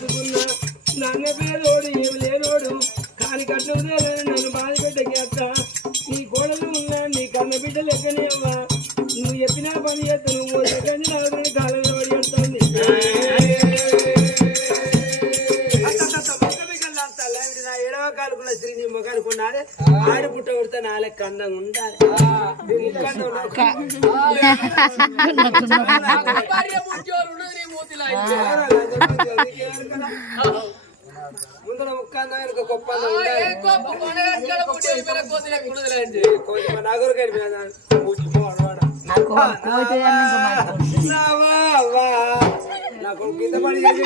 దాచుకున్నా నన్న పేదోడు ఏమి లేనోడు కాని కట్నం నన్ను బాధ పెట్టకి అత్త నీ కోడలు ఉన్నా నీ కన్న బిడ్డ లెక్కనే అవ్వా నువ్వు చెప్పినా పని చేస్తా నువ్వు లెక్కని నాకు కాలం పడి వస్తుంది నా ఎడవ కాలుకున్న స్త్రీ నీ మొగాలు కొన్నాడే ఆడ పుట్ట కొడితే నా లెక్క అందంగా ఉండాలి ముందర ముక్క అందం వెనుక గొప్ప నాగరు కనిపిన నాకు కింద పని చేసి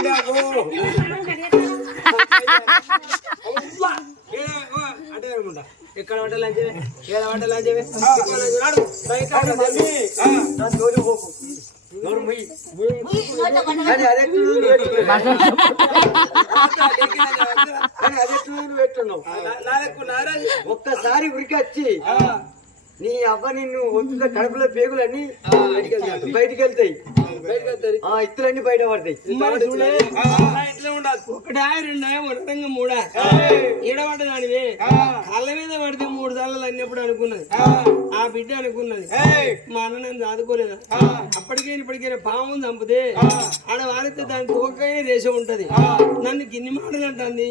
అంటే అనుకుంటా ఎక్కడ వంటలు అంచేవే ఏడ వంటలు అంచేవే ఒక్కసారి ఉరికొచ్చి నీ అవ్వ నిన్ను వద్దు కడుపులో పేగులన్నీ బయటికి వెళ్తాయి ఇత్తులన్నీ బయట పడతాయి ఇట్లా ఉండాలి ఒకటా రెండా ఒకటంగా మూడా ఏడబడ్డ దానివే కళ్ళ మీద పడితే 3 సార్లు అన్నప్పుడు అనుకున్నది ఆ బిడ్డ అనుకున్నది మా అన్న నన్ను చదువుకోలేదా ఇప్పటికైనా పాము చంపితే ఆడ వారితే దాని తోకైనా దేశం ఉంటది నన్ను గిన్ని మాటలు అంటుంది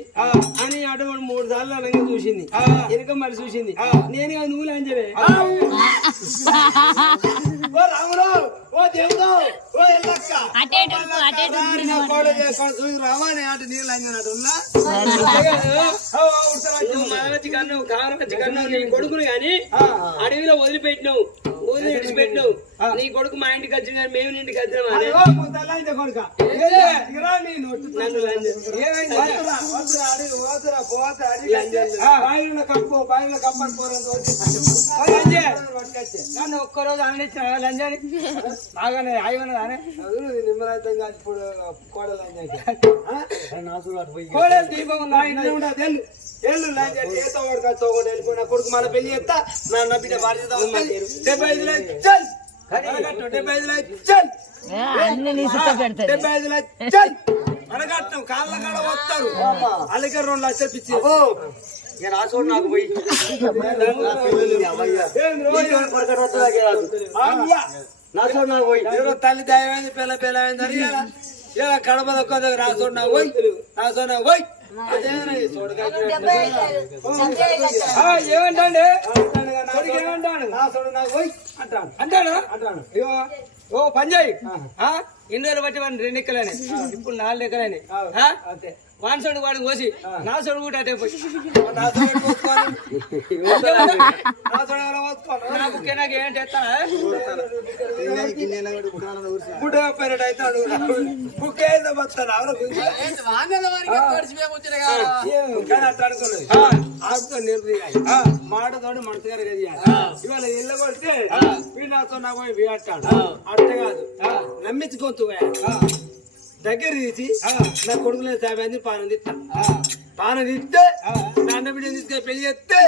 అని అటువంటి 3 సార్లు అనగా చూసింది వెనుక మరి చూసింది నేను నువ్వు లంచవే రావాణి ఆట నీళ్ళు కన్ను నీ కొడుకుని గాని అడవిలో వదిలిపెట్టినావు విడిచిపెట్టినావు నీ కొడుకు మా ఇంటికి వచ్చిన కానీ మేము ఇంటికి వచ్చినాను ఒక్కరోజు అనిచ్చిన లంజాని బాగానే ఆయమన్నదానే నిమ్మరాయితంగా కోడలు దీపం నా ఇంట్లో ఉండదు ఏళ్ళు వెళ్ళిపోయిన కొడుకు మన పెళ్లి చేస్తా నా బిడ్డ భార్య 75 లక్షలు 75 లక్షలు 75 లక్షలు అనగట్టం కాళ్ళ కాడ వస్తారు అలాగే 2 లక్షలు పిచ్చి నేను ఆ చోటు నాకు పోయి నా చోటు నాకు పోయి తల్లి దయమైంది పిల్ల పిల్లమైంది అని ఇలా కడప దొక్క నా చోటు నాకు పోయి నా చోటు నాకు పోయి ఏమంటాండి ఏమంటాడు నా చోటు నాకు పోయి అంటాడు ఓ పంజాయి ఇన్ని రోజులు బట్టి వాడిని 2 ఎక్కలేని ఇప్పుడు 4 ఎక్కలేని వాని సోడు వాడికి పోసి నా సోడు కూడా అటే పోయి నాకు ఏంటి ఎత్తానా అవుతాడు బుక్ అయితే వస్తాను మాటతోడు మనసు గారు ఇవాళ ఇళ్ళ కొడితే వీడు నాతో నాకు పోయి అంటాడు అట్టే కాదు నమ్మించుకోవచ్చు దగ్గర తీసి నా కొడుకులే 50 మంది పానం తీస్తే నా అన్న బిడ్డ తీసుకొని పెళ్లి చేస్తే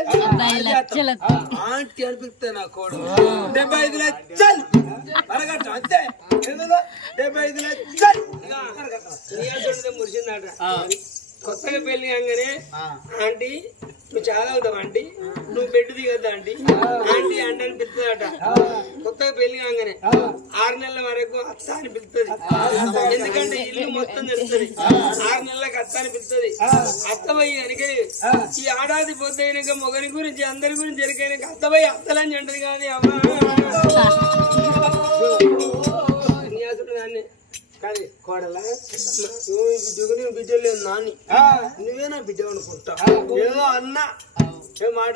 ఆంటీ అనిపిస్తే నా కొడుకు 75 లక్షలు అరగట్ట అంతే 75 లక్షలు మురిసిందట కొత్తగా పెళ్లి కాగానే ఆంటీ నువ్వు చాలా అవుతావు ఆంటీ నువ్వు బెడ్ దిగద్దా ఆంటీ ఆంటీ అంటే అని పిలుస్తుందట కొత్తగా పెళ్లి కాగానే 6 నెలల వరకు అత్త అని పిలుస్తుంది ఎందుకంటే ఇల్లు మొత్తం తెలుస్తుంది 6 నెలలకు అత్త అని పిలుస్తుంది అత్తబయ్యి కనుక ఈ ఆడాది పొద్దునక మొగని గురించి అందరి గురించి జరిగినాక అత్తబయ్యి అత్తలని అంటది కానీ అమ్మా దాన్ని కానీ కోడలా నువ్వు బిడ్డలు లేదు నాని నువ్వే నా బిడ్డ అనుకుంటా ఏదో అన్నా ఏ మాట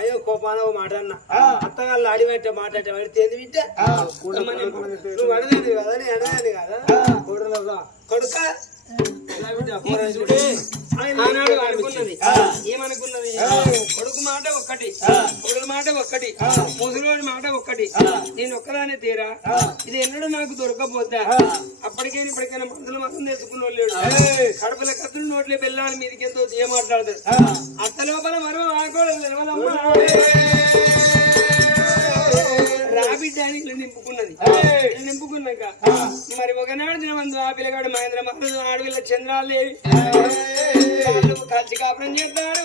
అయ్యో కోపాన మాట అన్నా అత్తగాళ్ళు ఆడిపెట్టే మాట పడితే బిడ్డ నువ్వు అడదేది కదా నీ అడదాని కదా కోడలా కొడుక ఏమనుకున్నది కొడుకు మాట ఒక్కటి కొడుకు మాట ఒక్కటి ముసలివాడి మాట ఒక్కటి నేను ఒక్కదానే తీరా ఇది ఎన్నడూ నాకు దొరకపోతా అప్పటికైనా ఇప్పటికైనా మందులు మాత్రం తెచ్చుకున్న వాళ్ళు కడపల కత్తులు నోట్లే వెళ్ళాలి మీదకి ఎంతో ఏ మాట్లాడతారు అత్త లోపల మరో ఆకోలేదు రాబిడ్డానికి ఇల్లు నింపుకున్నది. నింపుకున్నాక మరి ఒకనాడు దినమందు ఆ పిల్లగాడు మహేంద్ర మహారాజు ఆడవిల్ల చంద్రాలేవి కలిసి కాపురం చేస్తాడు.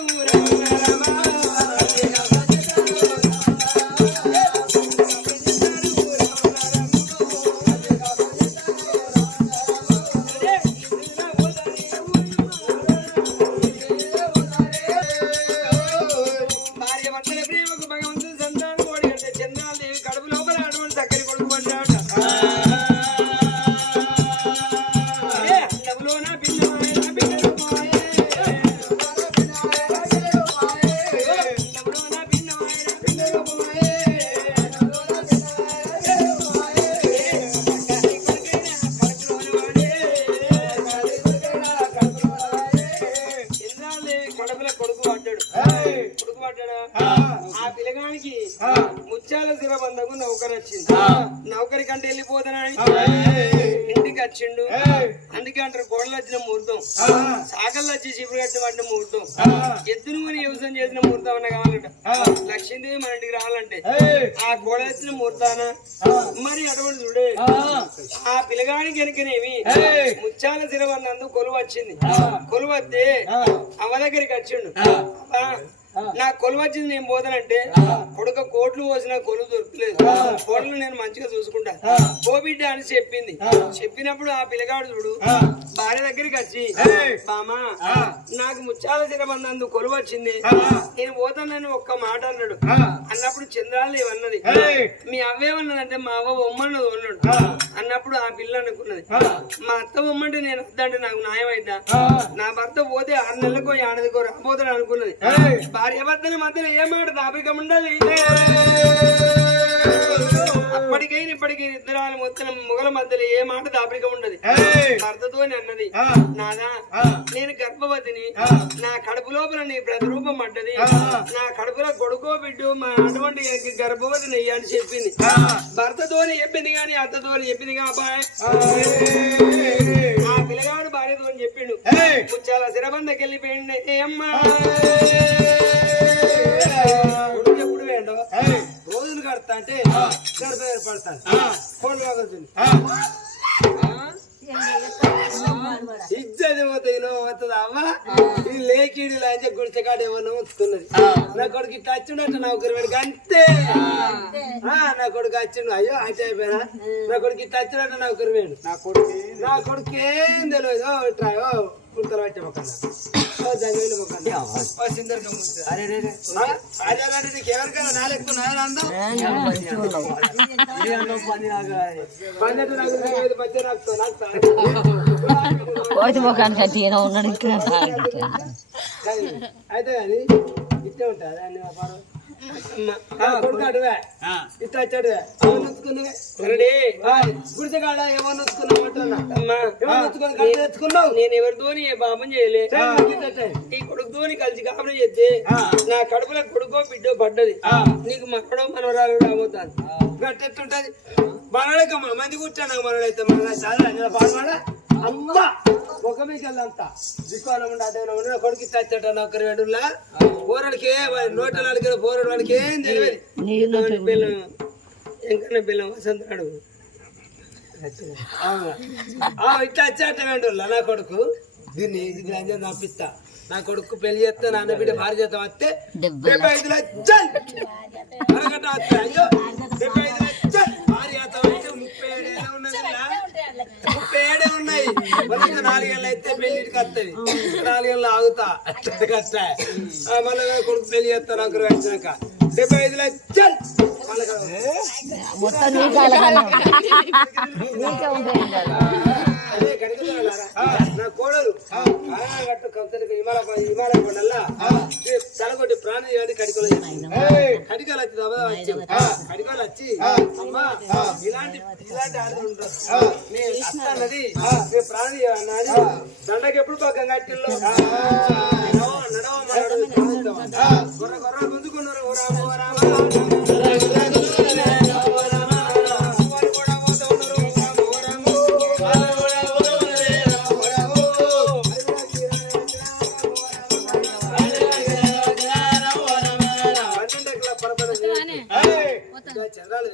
ముత్యాల సిరబంధకు నౌకరు వచ్చింది. నౌకరి కంటే వెళ్ళిపోతానని ఇంటికి వచ్చిండు. అందుకే అంటారు కోడలు వచ్చిన ముహూర్తం, సాకల్లో వచ్చి చిపురు కట్టిన పడిన ముహూర్తం, ఎద్దును కొని వ్యవసాయం చేసిన ముహూర్తం అన్న కావాలంట. లక్ష్మీదేవి మన ఇంటికి రావాలంటే ఆ కోడలు వచ్చిన ముహూర్తాన మరి అటువంటి చూడే ఆ పిల్లగానికి వెనుకనేవి ముత్యాల సిరబంధందు కొలువు వచ్చింది. కొలువు వస్తే అమ్మ దగ్గరికి వచ్చిండు. నా కొలువు వచ్చింది నేను పోతానంటే కొడుక కోట్లు పోసిన కొలువు దొరకలేదు. కోట్లు నేను మంచిగా చూసుకుంటా ఓ బిడ్డ అని చెప్పింది. చెప్పినప్పుడు ఆ పిల్లగాడు చూడు భార్య దగ్గరికి వచ్చి బామా నాకు ముత్యాల సిరబంధందు కొలువు వచ్చింది, నేను పోతానని ఒక్క మాట అన్నాడు. అన్నప్పుడు చంద్రాలు ఏమన్నది, మీ అవ్వేమన్నదంటే మా అవ్వ బొమ్మన్నది అన్నాడు. అన్నప్పుడు ఆ పిల్ల అనుకున్నది మా అత్త బొమ్మంటే నేను వద్దంటే నాకు న్యాయం అయిద్దా, నా భర్త పోతే 6 నెలలకో 7 రాబోతాడు అనుకున్నది. భార్య భర్తల మధ్యలో ఏమాట దాపికం ఉండాలి. అప్పటికైనా ఇప్పటికైనా ఇద్దరు మొత్తం మొగల మధ్యలో ఏ మాట దాపిక ఉండదు. భర్తతో అన్నది నాదా నేను గర్భవతిని, నా కడుపు లోపల నీ ప్రతిరూపం పడ్డది, నా కడుపులో కొడుకో బిడ్డు మా అటువంటి గర్భవతిని అయ్యా అని చెప్పింది. భర్తతోనే చెప్పింది కానీ అత్తతోనే చెప్పింది అబ్బాయి. ఆ పిల్లగాడు భార్యతో చెప్పిండు. ముచ్చాల సిరబందకి వెళ్ళిపోయింది. అమ్మా ఎప్పుడు వేయండు రోజులు కడతా అంటే గర్భ ఏర్పడతాను కోళ్ళు కాగలుగుతుంది. ఇజ్జది పోతాయి వస్తుంది అవ్వ ఈ లేకీడి లాంటి గుడిచకాడు ఏమన్నా ఉంచుతున్నది. నా కొడుకు ఇట్లా వచ్చిండట నౌకరి వాడికి అంతే. నా కొడుకు వచ్చిండు అయ్యో అట్టి అయిపోయినా నా కొడుకు ఇట్లా వచ్చినట్టు నౌకరి వేడు. నా కొడుకు ఏం తెలియదు ఇట్లా కుర్తలు పట్టే మొక్క నీకెవరికైనా నాలెక్కున్నా అయితే కానీ ఇట్టే ఉంటుంది అన్ని వ్యాపారం. కొడుకు అటువే ఇట్లా వచ్చాడు గుడిసెకాడ ఏమో నొచ్చుకున్నావు. నేను ఎవరితోని ఏ పాపం చేయలే. ఈ కొడుకుతోని కలిసి కాపడం చేస్తే నా కడుపులో కొడుకో బిడ్డో పడ్డది. నీకు మనవడో మనవరాలు రాబోతాను గట్టెట్టుంటది. మనోడక మంది కూర్చాను మనోడైతే మన చాలా పాడమాడ అమ్మా ఒక మీకు వెళ్ళంతా దిక్కువనం ఉండి అదే ఉండి కొడుకు ఇచ్చాట నొక్కరి వెండులా పోరడికి నోట నడికిన పోరడు వాడికి ఏం తెలియదు. పిల్లం ఎంకన్నా పిల్లం వసంతాడు ఇట్లా వచ్చాట వెండులా నా కొడుకు దీన్ని పంపిస్తా. నా కొడుకు పెళ్లి చేస్తే నాన్న బిడ్డ భార్య చేద్దాం వస్తే 75 లక్షలు అరగట వస్తే అయ్యో 75 లక్షలు భార్య 37 ఉన్నది 37 ఉన్నాయి. 4 ఏళ్ళు అయితే పెళ్లికి వస్తుంది. 4 ఏళ్ళు ఆగుతా కష్ట మళ్ళీ కొడుకు పెళ్లి చేస్తా నాకు వచ్చినాక 75 లక్షలు నా కోడలు కట్టు కంపెనీకి హిమాలయ కొండల్లా తలగొట్టి ప్రాణం చేయాలి. కడికలు కడికలు వచ్చి కడికలు వచ్చి అమ్మా ఇలాంటి ఆడలు ఉంటారు నేను అన్నది ప్రాణం చేయాలి. దండకి ఎప్పుడు పక్కన కట్టిల్లో గొర్ర గొర్ర గుంజుకున్నారు. చంద్రాలు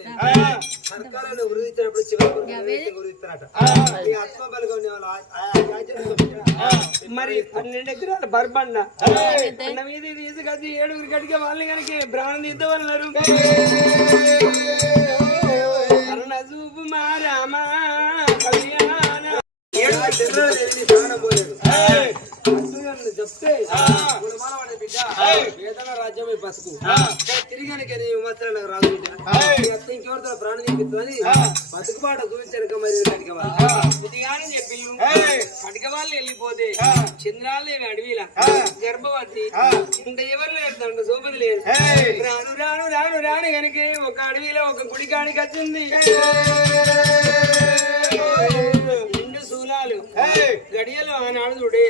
మరి 12 ఎకరాల బర్బండ అన్న మీద తీసుకొచ్చి 7 గడికే వాళ్ళు కనుక ప్రాణం తీద్దవన్నారు అన్న చూపు మా రామ కళ్యాణ 7 ప్రాణం పోలేదు చెప్తే వేదన రాజ్యమే బతుకు తిరిగానికి విమర్శలు నాకు రాదు ఇంకెవరితో ప్రాణం తీపిస్తుంది బతుకుపాట చూపించాను మరి ఇది కానీ చెప్పి కటిక వాళ్ళు వెళ్ళిపోతే చంద్రాలు అడవిల గర్భవతి ఇంకా ఎవరు లేదు సోపది లేదు రాను రాను రాను రాను కనుక ఒక అడవిలో ఒక గుడి కాడికి వచ్చింది శూలాలు గడియలు ఆనాడు చూడే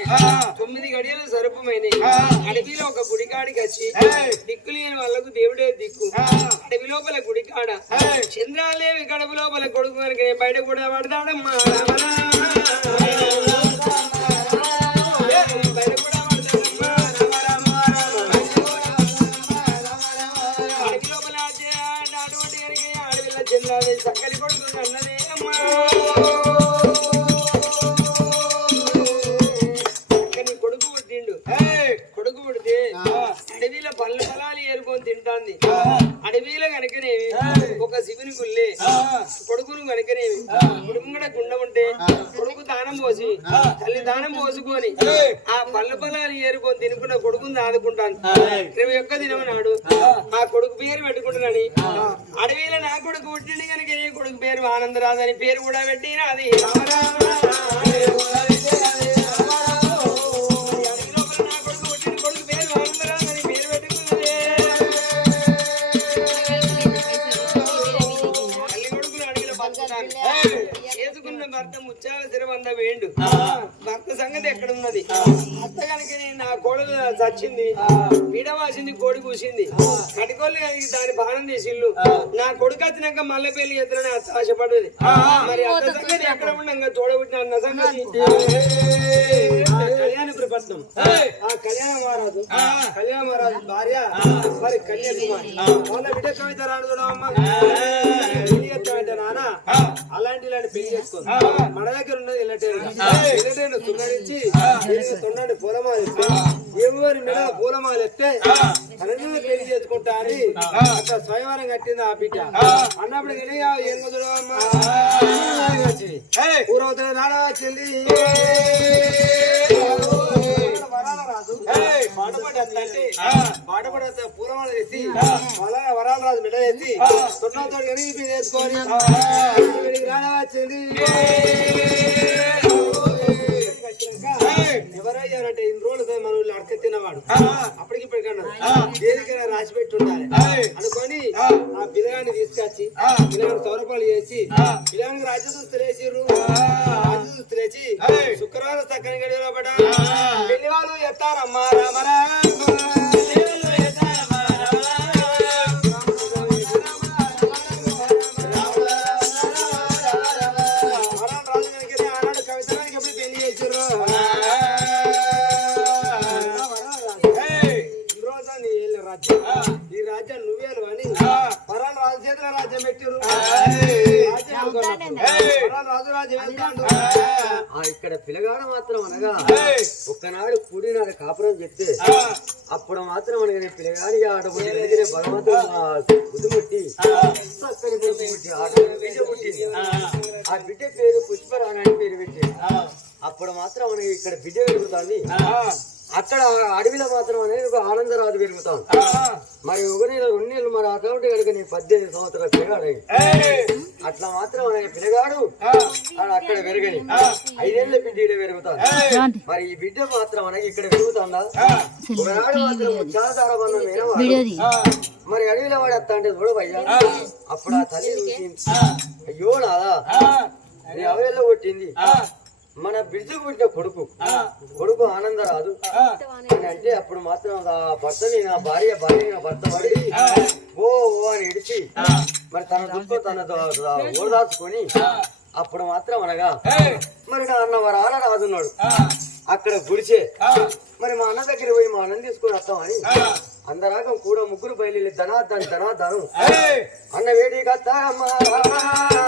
9 గడియలు సరుపమైనవి అడవిలో ఒక గుడికాడికి వచ్చి దిక్కు లేని వాళ్ళకు దేవుడే దిక్కు అడవి లోపల గుడికాడ చంద్రాలేవి గడప లోపల కొడుకు కనుక బయట కూడా పడతాడమ్మా బయట కూడా పడతాడమ్మా అడవి లోపల అటువంటి అడవిలో చంద్రాలే చక్కలి కొడుకు అన్నదే అమ్మా కొడుకు పుడితే అడవిలో పళ్ళ పొలాలు ఏరుకొని తింటాంది అడవిలో కనుకనేవి ఒక శివుని గుళ్ళే కొడుకును కనుకనేవి కుటుంబ గుండ ఉంటే కొడుకు దానం పోసి తల్లి దానం పోసుకొని ఆ పళ్ళ పొలాలు ఏరుకొని తినుకున్న కొడుకుని దాదుకుంటాను 21 దినం నాడు ఆ కొడుకు పేరు పెట్టుకుంటున్నాని అడవిలో నా కొడుకు పుట్టింది కనుక కొడుకు పేరు ఆనందరాజు అని పేరు కూడా పెట్టిన అది చేసుకున్న భర్త ముచ్చాల సిరవంద వేండు భర్త సంగతి ఎక్కడున్నది అత్త కనుక నా కోడలు చచ్చింది పీడవాసింది కోడి కూసింది కటికోళ్ళు కనుక దాని బాణం తీసిల్లు నా కొడుకు వచ్చినాక మళ్ళీ పెళ్లి చేస్తారని అత్త ఆశపడ్డది మరి అత్త సంగతి ఎక్కడ ఉండగా తోడబుట్టిన అన్న సంగతి కళ్యాణపురి పట్నం ఆ కళ్యాణ మహారాజు భార్య మరి కళ్యాణ కుమారి వాళ్ళ బిడ్డ కవిత రాను చూడమ్మా నాన్న అలాంటి ఇలాంటి పెళ్లి చేసుకో మన దగ్గర ఉన్నది ఎల్లటైనా సున్నరించి తొండండి పూలమాల ఎవరి మీద పూలమాల ఎత్తే అనంగా పెళ్లి చేసుకుంటా అని అక్కడ స్వయంవరం కట్టింది ఆ బిడ్డ అన్నప్పుడు ఏం కుదరమ్మా ఊరవుతుంది నాడా వచ్చింది పాటపడి పూలమాల వేసి వరాల రాజు బిడ్డ వేసి తొండంతో వేసుకొని రానవచ్చింది ఎవరయ్యారంటే 2 రోజులు మన ఊళ్ళో అడక తిన్నవాడు అప్పటికిప్పటికన్నా దేనికైనా రాసి పెట్టి ఉండాలి అనుకొని ఆ పిల్లగాన్ని తీసుకొచ్చి పిల్లగాని సౌరపాలు చేసి పిల్లగానికి రాజ్యదుస్తులేసిర్రు రాజ్యదుస్తులేసి శుక్రవారం చక్కని గడిలో పడ పెళ్లి వాళ్ళు ఎత్తారమ్మా రామరా ఈ రాజ్యాన్ని నువ్వేలు అని పరాల రాజు చేతుల రాజ్యం పెట్టారు ఇక్కడ పిల్లగాడ మాత్రం అనగా ఒక్కనాడు కూడినాడు కాపురం చెప్తే అప్పుడు మాత్రం అనగా పిల్లగాడి ఆటపడి భగవంతుడు బుద్ధిముట్టి బిడ్డ పుట్టింది ఆ బిడ్డ పేరు పుష్పరాణి అని పేరు పెట్టింది అప్పుడు మాత్రం మనకి ఇక్కడ బిడ్డ పెరుగుతుంది అక్కడ అడవిలో మాత్రం అనేది ఒక ఆనందరాజు పెరుగుతాం మరి 1 నెల 2 నెలలు మరి అటువంటి కనుక నీ 18 సంవత్సరాల పిల్లగాడు అట్లా మాత్రం అనే పిల్లగాడు అక్కడ పెరగని 5 ఏళ్ళ బిడ్డ పెరుగుతాడు మరి ఈ బిడ్డ మాత్రం అనేది ఇక్కడ పెరుగుతుందా ఒకనాడు మాత్రం చాలా బంధం మరి అడవిలో వాడు వస్తా అంటే చూడవయ్యా అప్పుడు ఆ తల్లి చూసింది అయ్యో నాదా నీ అవేళ్ళ కొట్టింది మన బిడ్డకు పుట్టిన కొడుకు ఆనందరాదు అని అంటే అప్పుడు మాత్రం ఆ భర్తని నా భార్య నా భర్త పడి ఓ అని ఇడిచి మరి తన దుఃఖం తన ఓదాచుకొని అప్పుడు మాత్రం అనగా మరి నా అన్న వరాల రాజున్నాడు అక్కడ గుడిచే మరి మా అన్న దగ్గర పోయి మా అన్నం తీసుకుని వస్తామని అందరాగం కూడా 3 బయలు ధనాధనం అన్న వేడిగా